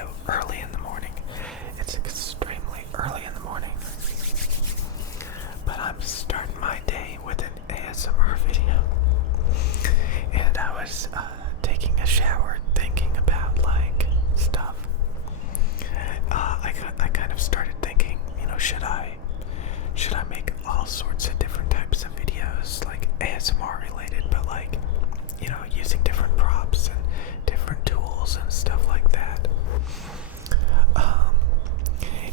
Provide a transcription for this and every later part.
video early in the morning. It's extremely early in the morning. But I'm starting my day with an ASMR video. And I was taking a shower thinking about like stuff. I kind of started thinking, should I make all sorts of different types of videos, like ASMR related, but like, using different props and different tools and stuff like that.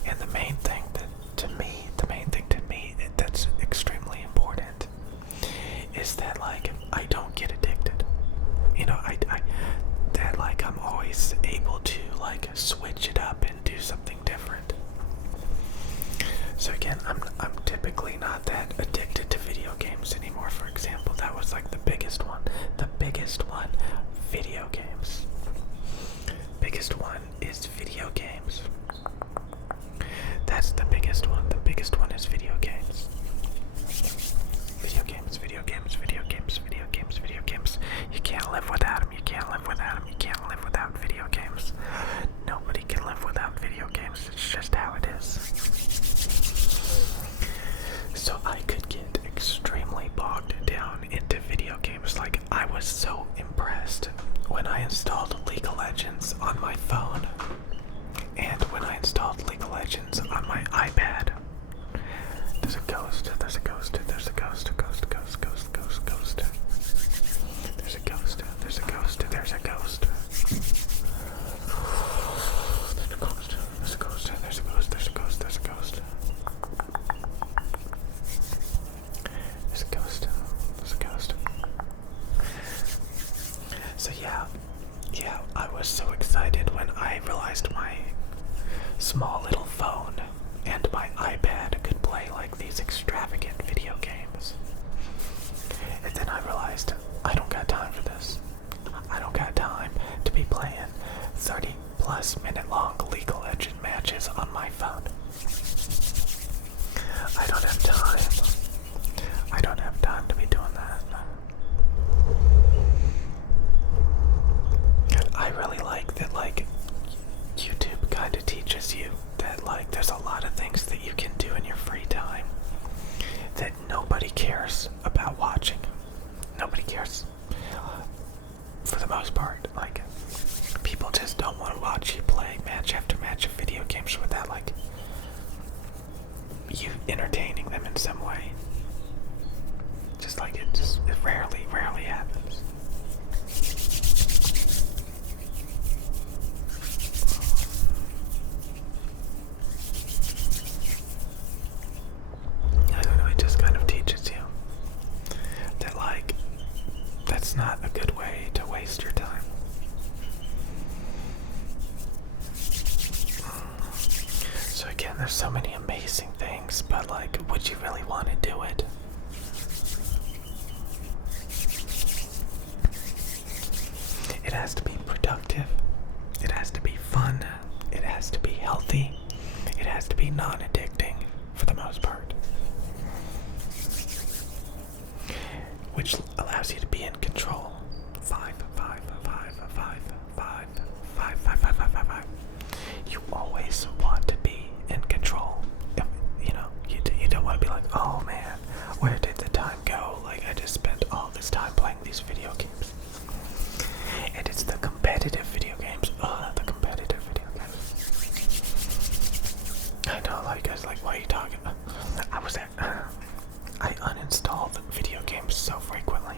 And the main thing to me that's extremely important is that like I don't get addicted. That like I'm always able to like switch it up and do something different. So again, I'm typically not that addicted to video games anymore. For example, that was like the biggest one. The biggest one, video games. Biggest one is video games. That's the biggest one. The biggest one is video games. Video games, video games, video games, video games, video games. You can't live without them. You can't live without them. You can't live without video games. Nobody can live without video games. It's just how it is. So I could get extremely bogged down into video games. Like, I was so impressed when I installed League of Legends on my phone and when I installed League of Legends on my iPad. There's a ghost, there's a ghost, there's a ghost, ghost, ghost, ghost, ghost, ghost. There's a ghost, there's a ghost, there's a ghost. There's a ghost, there's a ghost, there's a ghost, there's a ghost, there's a ghost. There's a ghost, there's a ghost. So yeah, I was so excited when I realized my small little phone and my iPad could play like these extravagant video games. And then I realized I don't got time for this. I don't got time to be playing 30+ minute long League of Legends matches on my phone. I don't have time. I don't have time to be doing that. I really like that, like, YouTube kind of teaches you that, like, there's a lot of things that you can do in your free time that nobody cares about watching. Nobody cares. For the most part, like, people just don't want to watch you play match after match of video games without, like, you entertaining them in some way. Just like it rarely happens. I don't know, it just kind of teaches you that, like, that's not a good way to waste your time. So again, there's so many amazing things, but like, would you really want to do it? It has to be productive. It has to be fun. It has to be healthy. It has to be non-addicting for the most part. Which allows you to be in control. 5, 5, 5, 5, 5, 5, 5, 5, 5, 5, 5. You always want to be in control. You don't want to be like, oh man, where did the time go? Like, I just spent all this time playing these video games. And it's the competitive video games. The competitive video games. I know, like, guys, like, why are you talking? I uninstalled video games so frequently.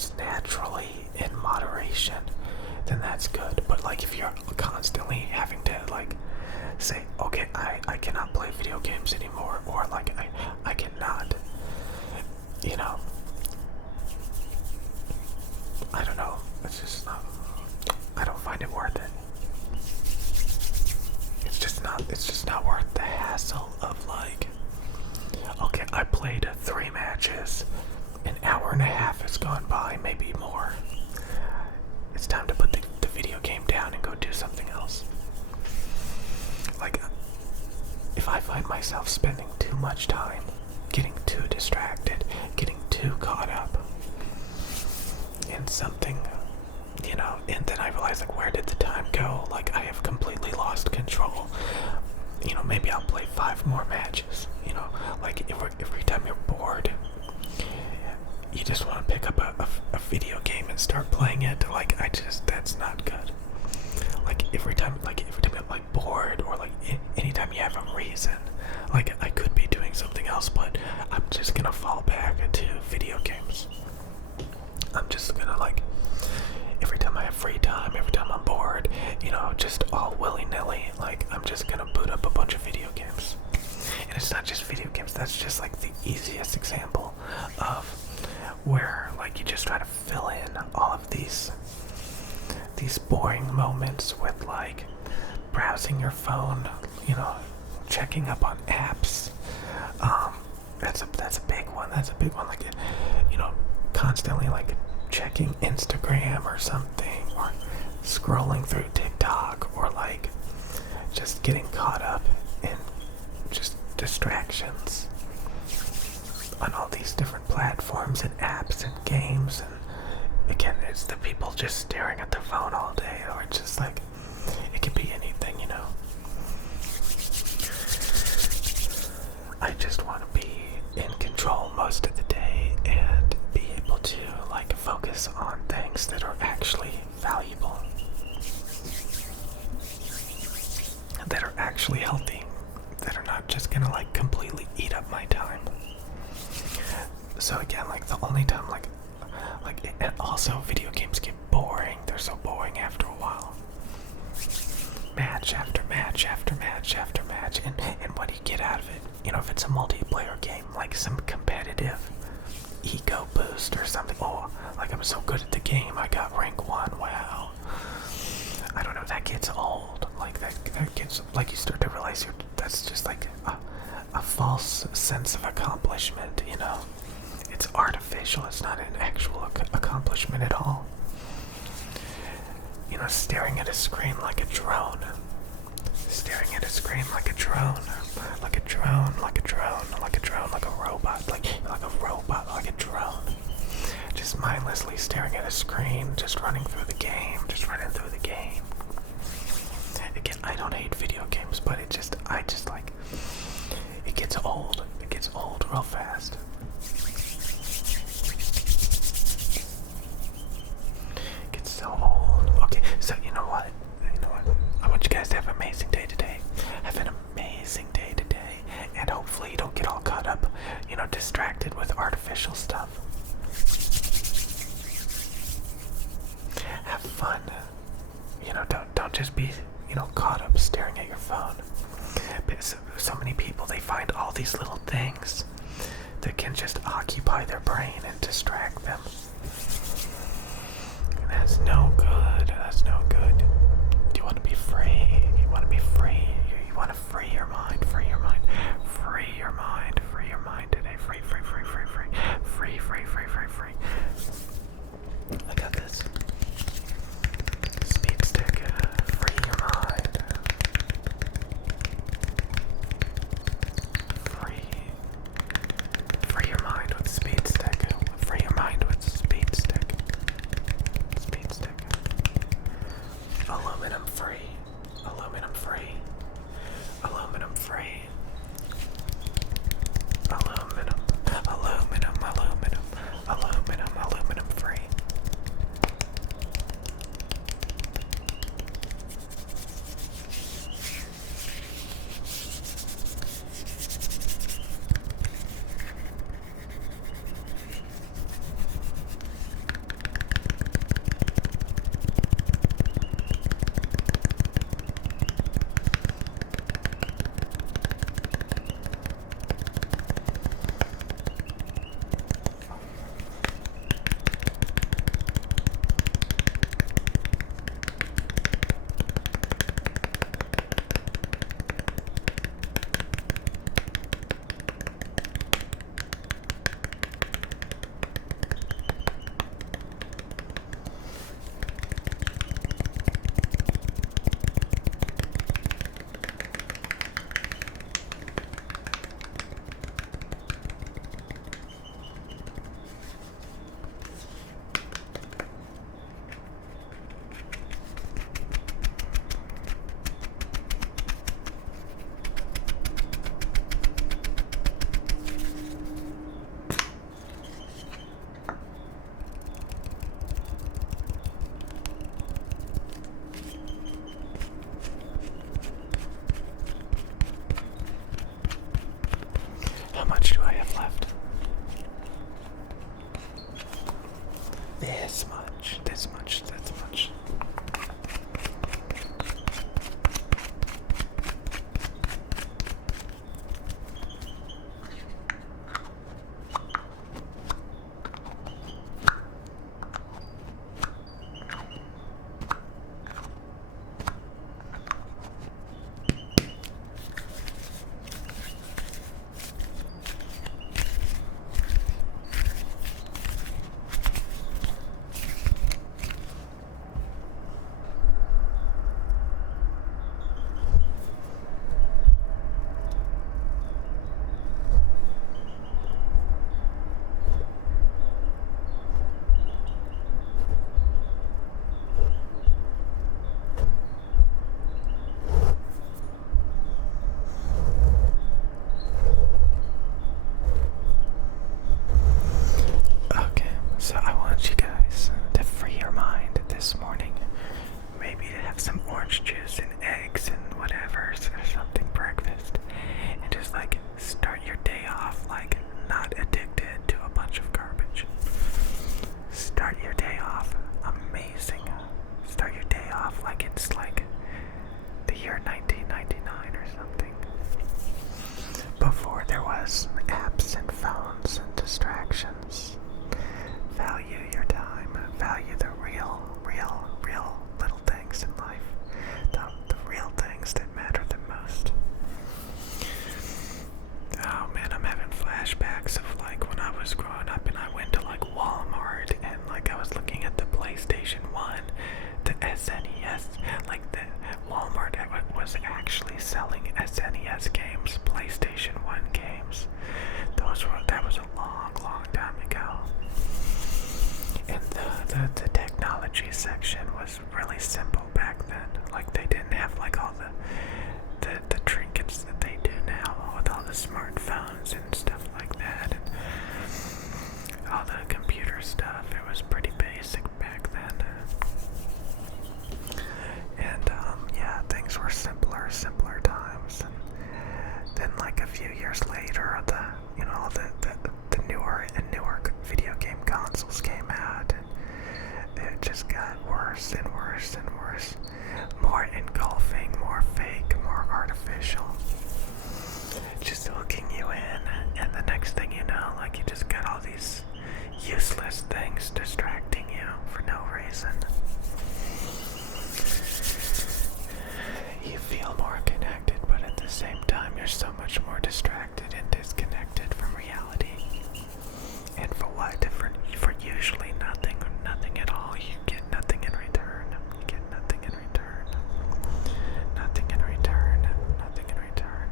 games naturally in moderation, then that's good. But like if you're constantly having to like say, okay, I cannot play video games anymore, or like I cannot, you know, I don't know, it's just not, I don't find it worth it. It's just not worth the hassle of like, okay, I played 3 matches, an hour and a half has gone by, maybe more. It's time to put the video game down and go do something else. Like, if I find myself spending too much time, getting too distracted, getting too caught up in something, you know, and then I realize, like, where did the time go? Like, I have completely lost control. You know, maybe I'll play 5 more matches, you know, like, every time you're bored, you just want to pick up a video game and start playing it. Like, that's not good. Like, every time I'm, like, bored, or, like, anytime you have a reason, like, I could be doing something else, but I'm just gonna fall back to video games. I'm just gonna, like, every time I have free time, every time I'm bored, you know, just all willy-nilly, like, I'm just gonna boot up a bunch of video games. And it's not just video games, that's just, like, the easiest example of where, like, you just try to fill in all of these boring moments with, like, browsing your phone, you know, checking up on apps. That's a big one. That's a big one. Like, you know, constantly, like, checking Instagram or something, or scrolling through TikTok, or like just getting caught up in just distractions on all these different platforms and apps and games. And again, it's the people just staring at the phone all day, or it's just like, it could be anything, you know. I just want to be in control most of the day and be able to, like, focus on things that are actually valuable, that are actually healthy, that are not just gonna, like, completely eat up my time. So again, like, the only time, like, and also video games get boring. They're so boring after a while. Match after match after match after match, and what do you get out of it? You know, if it's a multiplayer game, like some competitive ego boost or something. Oh, like, I'm so good at the game, I got rank 1, wow. I don't know, that gets old. Like, that gets, like, you start to realize that's just like a false sense of accomplishment, you know. It's artificial, it's not an actual accomplishment at all. You know, staring at a screen like a drone. Staring at a screen like a drone. Like a drone, like a drone, like a drone, like a robot, like a robot, like a drone. Just mindlessly staring at a screen, just running through the game, just running through the game. Again, I don't hate video games, but it just like, it gets old. It gets old real fast. It gets so old. Okay, so you know what? I want you guys to have an amazing day today. Have an amazing day today, and hopefully you don't get all caught up, you know, distracted with artificial stuff. Have fun. You know, don't just be, you know, caught up staring at your phone. Because so many people, they find all these little things that can just occupy their brain and distract them. And that's no good. That's no good. Do you want to be free? You want to be free? You want to free your mind? Free your mind. Free your mind. Free your mind today. Free. I got this. Speed stick. Free your mind. Free your mind with speed stick. Free your mind with this much, this much, this much. So I want you guys to free your mind this morning. Maybe to have some orange juice and eggs and whatever, or something breakfast. And just like start your day off like not addicted to a bunch of garbage. Start your day off amazing. Start your day off like it's like the year 1999 or something. Before there was apps and phones and distractions. Value your time. Value the real little things in life. The real things that matter the most. Oh man, I'm having flashbacks of like when I was growing up and I went to like Walmart and like I was looking at the PlayStation 1, the SNES, like the Walmart was actually selling SNES games, PlayStation 1 games. That was a long time ago. And the technology section was really simple back then. Like they didn't have like all the trinkets that they do now with all the smartphones and stuff like that and all the computer stuff. It was pretty basic back then. And yeah, things were simpler times. And then like a few years later, the newer and newer video game consoles came out, and it just got worse and worse and worse. More engulfing, more fake, more artificial. Just hooking you in, and the next thing you know, like you just got all these useless things distracting you for no reason. You feel more connected, but at the same time, you're so much more distracted and disconnected from reality. And for what? For usually nothing at all. You get nothing in return. You get nothing in return. Nothing in return. Nothing in return.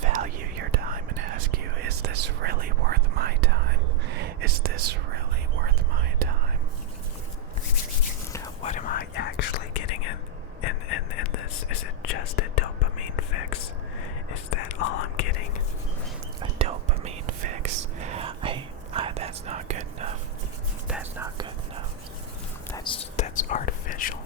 Value your time and ask you, is this really worth my time? Is this really worth my time? What am I actually getting in this? Is it just a dopamine fix? Is that all I'm getting? A dopamine fix? That's not good enough. That's not good enough. That's artificial.